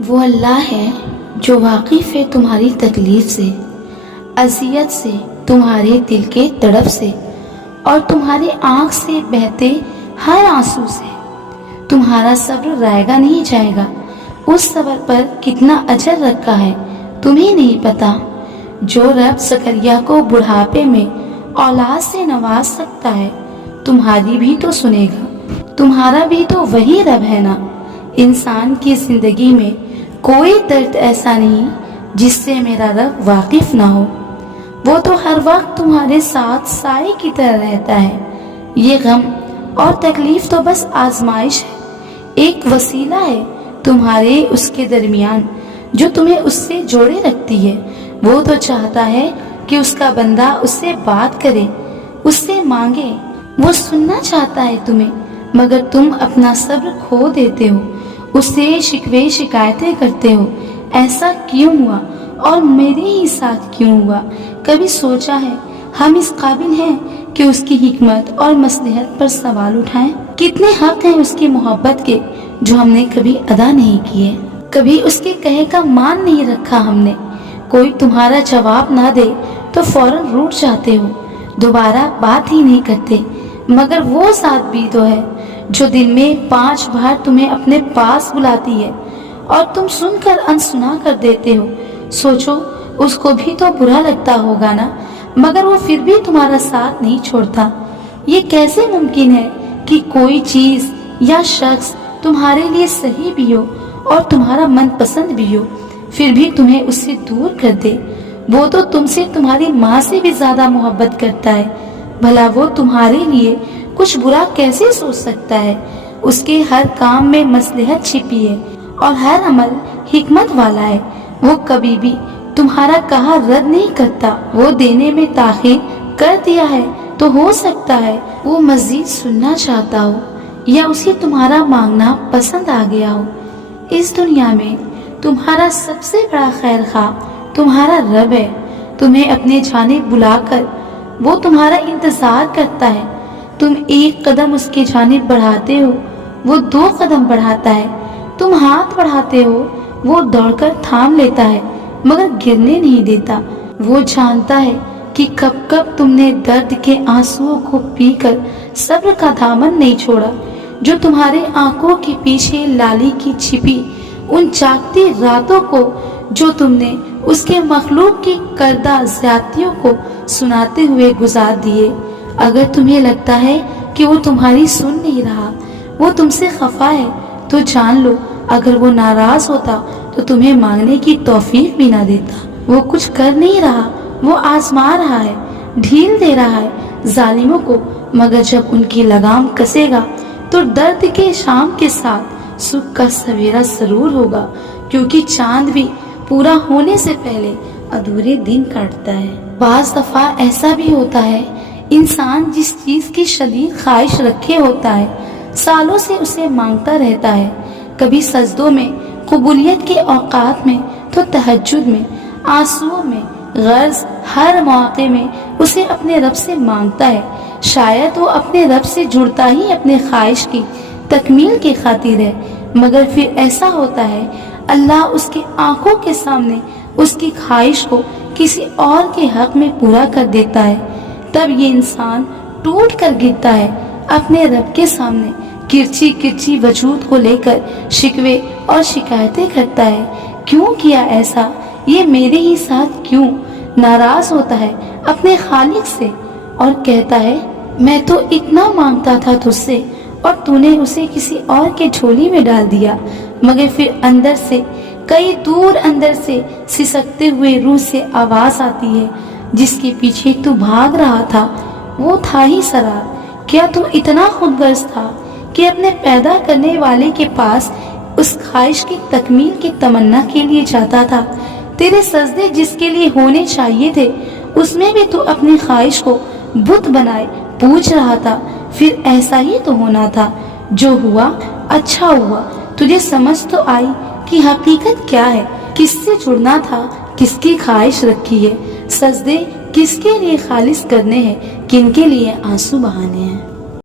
وہ اللہ ہے جو واقف ہے تمہاری تکلیف سے، اذیت سے، تمہارے دل کے تڑپ سے، اور تمہاری آنکھ سے بہتے ہر آنسو سے۔ تمہارا صبر رائگا نہیں جائے گا، اس صبر پر کتنا اجر رکھا ہے تمہیں نہیں پتا۔ جو رب زکریا کو بڑھاپے میں اولاد سے نواز سکتا ہے، تمہاری بھی تو سنے گا۔ تمہارا بھی تو وہی رب ہے نا۔ انسان کی زندگی میں کوئی درد ایسا نہیں جس سے میرا رب واقف نہ ہو۔ وہ تو ہر وقت تمہارے ساتھ سائے کی طرح رہتا ہے۔ یہ غم اور تکلیف تو بس آزمائش ہے، ایک وسیلہ ہے تمہارے اس کے درمیان جو تمہیں اس سے جوڑے رکھتی ہے۔ وہ تو چاہتا ہے کہ اس کا بندہ اس سے بات کرے، اس سے مانگے، وہ سننا چاہتا ہے تمہیں، مگر تم اپنا صبر کھو دیتے ہو، اس سے شکوے شکایتیں کرتے ہو۔ ایسا کیوں ہوا اور میرے ہی ساتھ کیوں ہوا؟ کبھی سوچا ہے ہم اس قابل ہیں کہ اس کی حکمت اور مصلحت پر سوال اٹھائیں؟ کتنے حق ہیں اس کی محبت کے جو ہم نے کبھی ادا نہیں کیے، کبھی اس کے کہے کا مان نہیں رکھا ہم نے۔ کوئی تمہارا جواب نہ دے تو فوراً روٹھ جاتے ہو، دوبارہ بات ہی نہیں کرتے، مگر وہ ذات بھی تو ہے جو دن میں 5 بار تمہیں اپنے پاس بلاتی ہے اور تم سن کر انسنا کر دیتے ہو۔ سوچو اس کو بھی تو برا لگتا ہوگا نا، مگر وہ پھر بھی تمہارا ساتھ نہیں چھوڑتا۔ یہ کیسے ممکن ہے کہ کوئی چیز یا شخص تمہارے لیے صحیح بھی ہو اور تمہارا من پسند بھی ہو، پھر بھی تمہیں اس سے دور کر دے؟ وہ تو تم سے تمہاری ماں سے بھی زیادہ محبت کرتا ہے، بھلا وہ تمہارے لیے کچھ برا کیسے سوچ سکتا ہے؟ اس کے ہر کام میں مصلحت چھپی ہے اور ہر عمل حکمت والا ہے۔ وہ کبھی بھی تمہارا کہا رد نہیں کرتا۔ وہ دینے میں تاخیر کر دیا ہے تو ہو سکتا ہے وہ مزید سننا چاہتا ہو یا اسے تمہارا مانگنا پسند آ گیا ہو۔ اس دنیا میں تمہارا سب سے بڑا خیر خواہ تمہارا رب ہے۔ تمہیں اپنے جانب بلا کر وہ تمہارا انتظار کرتا ہے۔ تم ایک قدم اس کی جانب بڑھاتے ہو، وہ 2 قدم بڑھاتا ہے۔ تم ہاتھ بڑھاتے ہو، وہ دوڑ کر تھام لیتا ہے مگر گرنے نہیں دیتا۔ وہ جانتا ہے کہ کب کب تم نے درد کے آنسوؤں کو پی کر صبر کا دامن نہیں چھوڑا، جو تمہارے آنکھوں کے پیچھے لالی کی چھپی ان جاگتی راتوں کو جو تم نے اس کے مخلوق کی کردہ زیادتیوں کو سناتے ہوئے گزار دیے۔ اگر تمہیں لگتا ہے کہ وہ تمہاری سن نہیں رہا، وہ تم سے خفا ہے، تو جان لو اگر وہ ناراض ہوتا تو تمہیں مانگنے کی توفیق بھی نہ دیتا۔ وہ کچھ کر نہیں رہا، وہ آزما رہا ہے، ڈھیل دے رہا ہے ظالموں کو، مگر جب ان کی لگام کسے گا تو درد کے شام کے ساتھ سکھ کا سویرا ضرور ہوگا، کیونکہ چاند بھی پورا ہونے سے پہلے ادھورے دن کاٹتا ہے۔ بعض دفعہ ایسا بھی ہوتا ہے انسان جس چیز کی شدید خواہش رکھے ہوتا ہے، سالوں سے اسے مانگتا رہتا ہے، کبھی سجدوں میں، قبولیت کے اوقات میں، تو تہجد میں، آنسوؤں میں، غرض ہر موقع میں اسے اپنے رب سے مانگتا ہے۔ شاید وہ اپنے رب سے جڑتا ہی اپنے خواہش کی تکمیل کی خاطر ہے، مگر پھر ایسا ہوتا ہے اللہ اس کے آنکھوں کے سامنے اس کی خواہش کو کسی اور کے حق میں پورا کر دیتا ہے۔ تب یہ انسان ٹوٹ کر گرتا ہے اپنے رب کے سامنے، کرچی کرچی وجود کو لے کر شکوے اور شکایتیں کرتا ہے، کیوں کیا ایسا؟ یہ میرے ہی ساتھ کیوں؟ ناراض ہوتا ہے اپنے خالق سے اور کہتا ہے میں تو اتنا مانگتا تھا تجھ سے اور تو نے اسے کسی اور کے جھولی میں ڈال دیا۔ مگر پھر اندر سے، کئی دور اندر سے سسکتے ہوئے روح سے آواز آتی ہے جس کے پیچھے تو بھاگ رہا تھا وہ تھا ہی سرار۔ کیا تو اتنا خود غرض تھا کہ اپنے پیدا کرنے والے کے پاس اس خواہش کی تکمیل کی تمنا کے لیے جاتا تھا؟ تیرے سجدے جس کے لیے ہونے چاہیے تھے اس میں بھی تو اپنی خواہش کو بت بنائے پوچھ رہا تھا۔ پھر ایسا ہی تو ہونا تھا، جو ہوا اچھا ہوا۔ تجھے سمجھ تو آئی کہ حقیقت کیا ہے، کس سے جڑنا تھا، کس کی خواہش رکھی ہے، سجدے کس کے لیے خالص کرنے ہیں، کن کے لیے آنسو بہانے ہیں۔